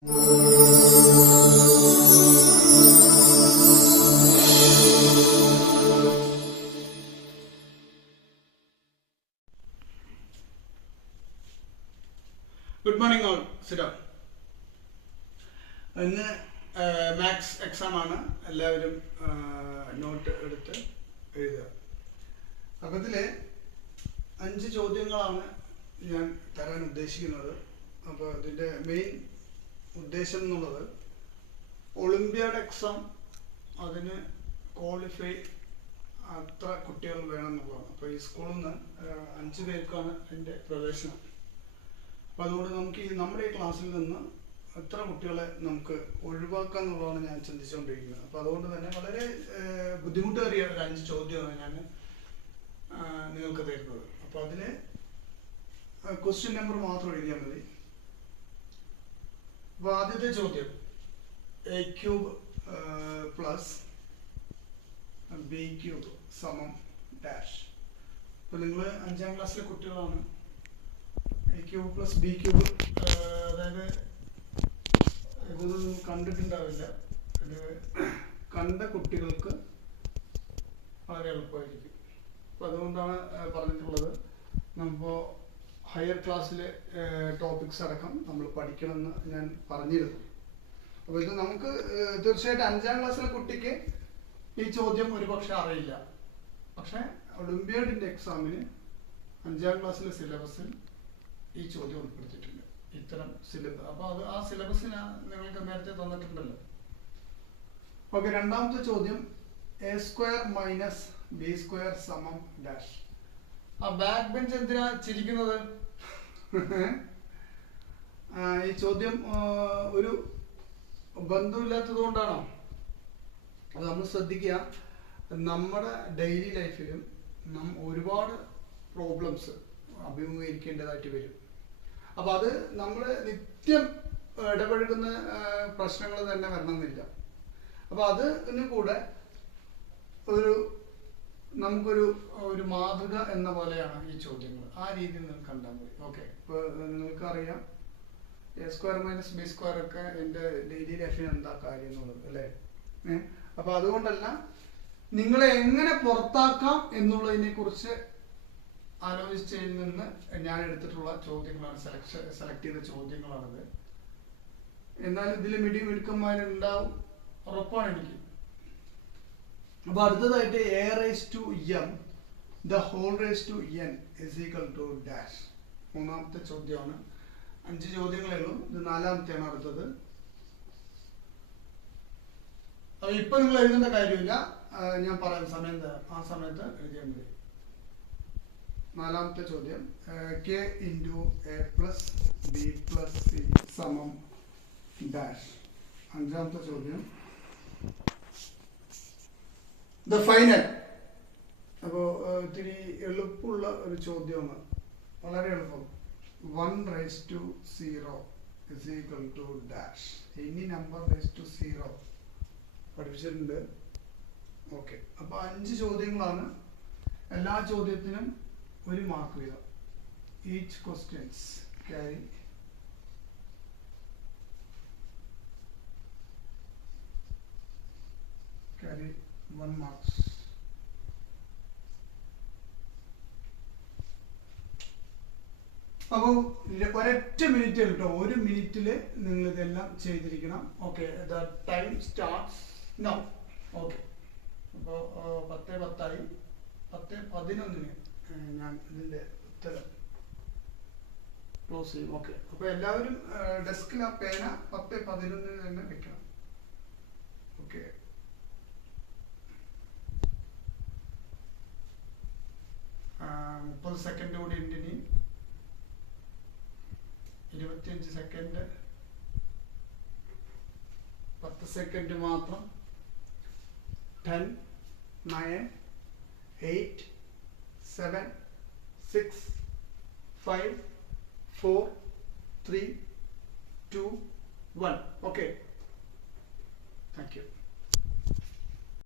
Good morning all. Sit down. ഇന്ന് maths exam ആണ്. എല്ലാവരും നോട്ട് എടുത്ത് എഴുതുക. അപ്പോൾ ഇതിലെ 5 ചോദ്യങ്ങളാണ് ഞാൻ തരാൻ ഉദ്ദേശിക്കുന്നത്. അപ്പോൾ ഇതിൻ്റെ മെയിൻ ഉദ്ദേശം എന്നുള്ളത് ഒളിമ്പ്യാഡ് എക്സാം അതിന് ക്വാളിഫൈ അത്ര കുട്ടികൾ വേണം എന്നുള്ളതാണ്. അപ്പോൾ ഈ സ്കൂളിൽ നിന്ന് 5 പേർക്കാണ് അതിൻ്റെ പ്രവേശനം. അപ്പോൾ അതുകൊണ്ട് നമുക്ക് നമ്മുടെ ഈ ക്ലാസ്സിൽ നിന്ന് എത്ര കുട്ടികളെ നമുക്ക് ഒഴിവാക്കാം എന്നുള്ളതാണ് ഞാൻ ചിന്തിച്ചുകൊണ്ടിരിക്കുന്നത്. അപ്പോൾ അതുകൊണ്ട് തന്നെ വളരെ ബുദ്ധിമുട്ടേറിയ ഒരു 5 ചോദ്യമാണ് ഞാൻ നിങ്ങൾക്ക് തരുന്നത്. അപ്പോൾ അതിന് ക്വസ്റ്റ്യൻ നമ്പർ മാത്രം എഴുതിയാൽ മതി. അപ്പോൾ ആദ്യത്തെ ചോദ്യം a³ പ്ലസ് b³ സമം ഡാഷ്. അപ്പോൾ നിങ്ങൾ 5ാം ക്ലാസ്സിലെ കുട്ടികളാണ്. a³ പ്ലസ് b³ അതായത് ഇതൊന്നും കണ്ടിട്ടുണ്ടാവില്ല. ഇത് കണ്ട കുട്ടികൾക്ക് വളരെ എളുപ്പമായിരിക്കും. അപ്പോൾ അതുകൊണ്ടാണ് പറഞ്ഞിട്ടുള്ളത്. നമ്മൾ ഹയർ ക്ലാസ്സിലെ ടോപ്പിക്സ് അടക്കം നമ്മൾ പഠിക്കണമെന്ന് ഞാൻ പറഞ്ഞിരുന്നു. അപ്പോൾ ഇത് നമുക്ക് തീർച്ചയായിട്ടും 5ാം ക്ലാസ്സിലെ കുട്ടിക്ക് ഈ ചോദ്യം ഒരുപക്ഷെ അറിയില്ല. പക്ഷേ ഒളിമ്പ്യാഡിൻ്റെ എക്സാമിന് 5ാം ക്ലാസ്സിലെ സിലബസിൽ ഈ ചോദ്യം ഉൾപ്പെടുത്തിയിട്ടുണ്ട്. ഇത്തരം സിലബസ്. അപ്പോൾ അത് ആ സിലബസിന് നിങ്ങൾക്ക് നേരത്തെ തന്നിട്ടുണ്ടല്ലോ. ഓക്കെ, രണ്ടാമത്തെ ചോദ്യം a² മൈനസ് b² സമം ഡാഷ്. ആ ബാക്ക് ബെഞ്ച് എന്തിനാ ചിരിക്കുന്നത്? ഈ ചോദ്യം ഒരു ബന്ധമില്ലാത്തത് കൊണ്ടാണോ? അത് നമ്മൾ ശ്രദ്ധിക്കുക. നമ്മുടെ ഡെയിലി ലൈഫിലും ഒരുപാട് പ്രോബ്ലംസ് അഭിമുഖീകരിക്കേണ്ടതായിട്ട് വരും. അപ്പോൾ അത് നമ്മൾ നിത്യം ഇടപഴകുന്ന പ്രശ്നങ്ങൾ തന്നെ വരണമെന്നില്ല. അപ്പോൾ അതിന് കൂടെ നമുക്കൊരു മാതൃക എന്ന പോലെയാണ് ഈ ചോദ്യങ്ങൾ. ആ രീതിയിൽ നിങ്ങൾ കണ്ടാൽ മതി. ഓക്കെ, ഇപ്പോൾ നിങ്ങൾക്കറിയാം a² മൈനസ് b² ഒക്കെ എൻ്റെ ഡെയിലി ലൈഫിന് എന്താ കാര്യം എന്നുള്ളത് അല്ലേ? അപ്പോൾ അതുകൊണ്ടല്ല, നിങ്ങളെ എങ്ങനെ പുറത്താക്കാം എന്നുള്ളതിനെ കുറിച്ച് ആലോചിച്ചതിൽ നിന്ന് ഞാൻ എടുത്തിട്ടുള്ള ചോദ്യങ്ങളാണ്, സെലക്ട് ചെയ്ത ചോദ്യങ്ങളാണിത്. എന്നാലും ഇതിൽ മിടുക്കന്മാരുണ്ടാവും, ഉറപ്പാണ് എനിക്ക്. അപ്പോൾ അടുത്തതായിട്ട് a⁻m the whole raised to n is equal to dash. മൂന്നാമത്തെ ചോദ്യമാണ്. 5 ചോദ്യങ്ങളേ ഉള്ളൂ. ഇത് 4ാമത്തെയാണ് അടുത്തത്. അപ്പോൾ ഇപ്പം നിങ്ങൾ എഴുതേണ്ട കാര്യമില്ല, ഞാൻ പറയുന്ന സമയം തരാം. ആ സമയത്ത് എഴുതിയാൽ മതി. 4ാമത്തെ ചോദ്യം k × a plus b plus c സമം ഡാഷ്. 5ാമത്തെ ചോദ്യം ദ ഫൈനൽ. അപ്പോൾ ഇത്തിരി എളുപ്പമുള്ള ഒരു ചോദ്യമാണ്, വളരെ എളുപ്പം. 1⁻0 is equal to dash. Any number raised to 0 പഠിപ്പിച്ചിട്ടുണ്ട്. ഓക്കെ, അപ്പോൾ 5 ചോദ്യങ്ങളാണ്. എല്ലാ ചോദ്യത്തിനും 1 മാർക്ക് വീതം. Each questions carry 1 marks. അപ്പോൾ ഒരൊറ്റ മിനിറ്റ് കേട്ടോ, 1 മിനിറ്റിൽ നിങ്ങൾ ഇതെല്ലാം ചെയ്തിരിക്കണം. Okay, the time starts now. Okay, അപ്പോൾ 10:10 10:11 ഞാൻ ഇതിൻ്റെ ഉത്തരം ക്ലോസ് ചെയ്യും. ഓക്കെ, അപ്പോൾ എല്ലാവരും ഡെസ്കിൽ ആ പേന 10:11 തന്നെ വെക്കണം. ഓക്കെ, മുപ്പത് സെക്കൻഡ് കൂടി ഉണ്ട്. ഇനി 25 സെക്കൻഡ്, 10 സെക്കൻഡ് മാത്രം. 10, 9, 8, 7, 6, 5, 4, 3, 2, 1. Okay. Thank you.